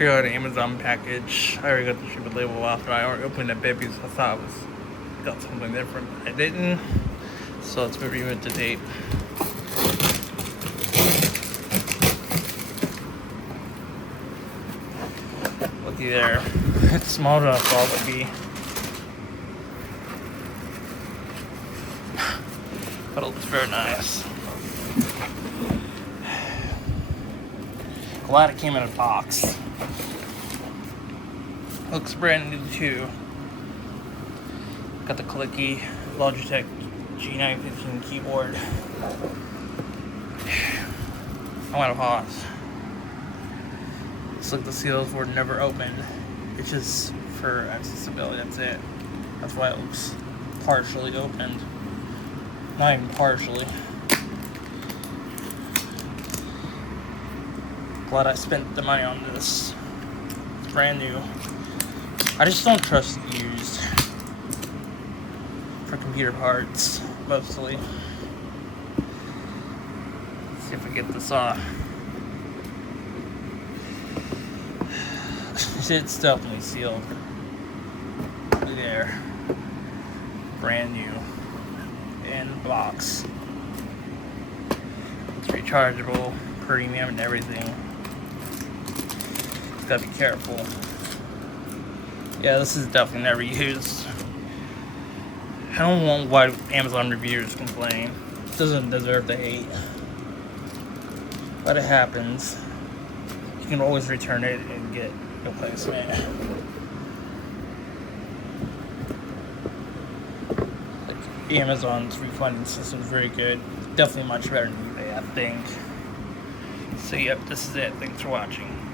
Here on the Amazon package. I already got the stupid label off, but I already opened it because I thought it was got something different. I didn't, so let's review it to date. Looky there. It's small enough for all it would be. But it looks very nice. Glad it came in a box. Looks brand new too. Got the clicky Logitech G915 keyboard. I'm out of pause. Looks like the seals were never opened. It's just for accessibility, that's it. That's why it looks partially opened. Not even partially. Glad I spent the money on this. It's brand new. I just don't trust used for computer parts, mostly. Let's see if we get this off. It's definitely sealed. There. Brand new. In box. It's rechargeable, premium, and everything. Gotta be careful. Yeah, this is definitely never used. I don't want why Amazon reviewers complain. It doesn't deserve the hate. But it happens. You can always return it and get a replacement. Like, Amazon's refunding system is very good. Definitely much better than eBay, I think. So yep, this is it. Thanks for watching.